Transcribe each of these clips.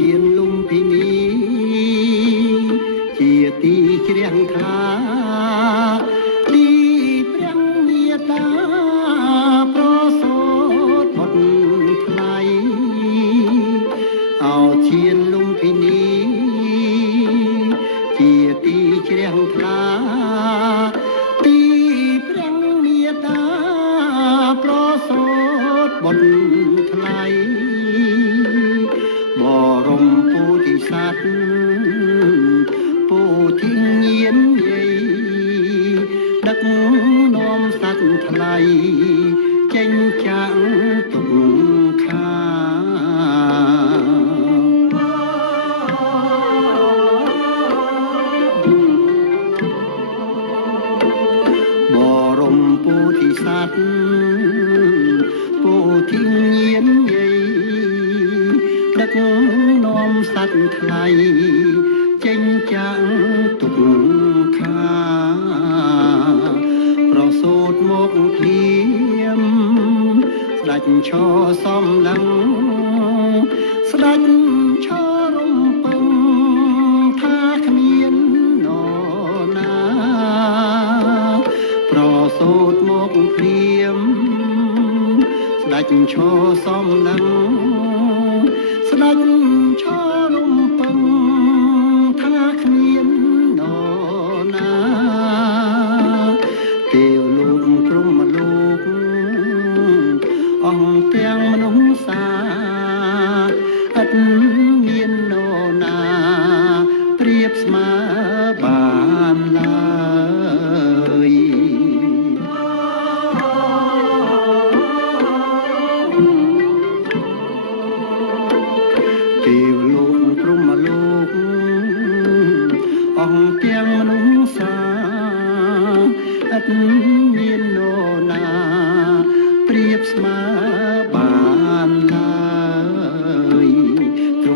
ជាលំពីនេះជាទីជ្រះថ្លាទីព្រះមេត្តាប្រសូតបុត្រថ្លៃអោជាលំពីនេះជាទីជ្រះថ្លាទីព្រះមេត្តាប្រសូតបុត្រថ្លៃបរមពុទ្ធិសត្វពុទ្ធិញាណយាយដឹកនាំសត្វថ្លៃចេញចាក់ទុកខាបរមពុទ្ធិសត្វពុទ្ធិញាណយាយដឹកនាំសត្វថ្លៃចេញចាក់ទុកខាប្រសូតមកភ្លាមស្ដេចឈរសំឡឹងស្ដេចឈររំពឹងថាគ្មាននរណាប្រសូតមកភ្លាមស្ដេចឈរសំឡឹងស្ដេចឈររំពឹងថាគ្មាននរណាទេវលោកព្រហ្មលោកអង្គទាំងមនុស្សសាឥតមាននរណាប្រៀបស្មើបានឡើយទេវលោកព្រហ្មលោកអង្គទាំងមនុស្សសាឥតមាននរណាប្រៀបស្មើបានឡើយទ្រ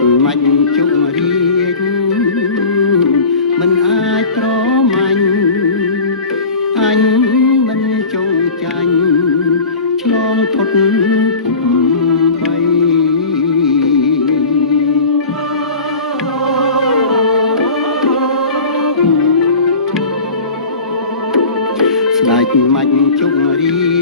ចមាច់ជុំរៀងមិនអាចប្រមាញ់អញមិនចងចាញ់ឆ្លងផុតភពបីស្ដេចមាច់ជុំរៀ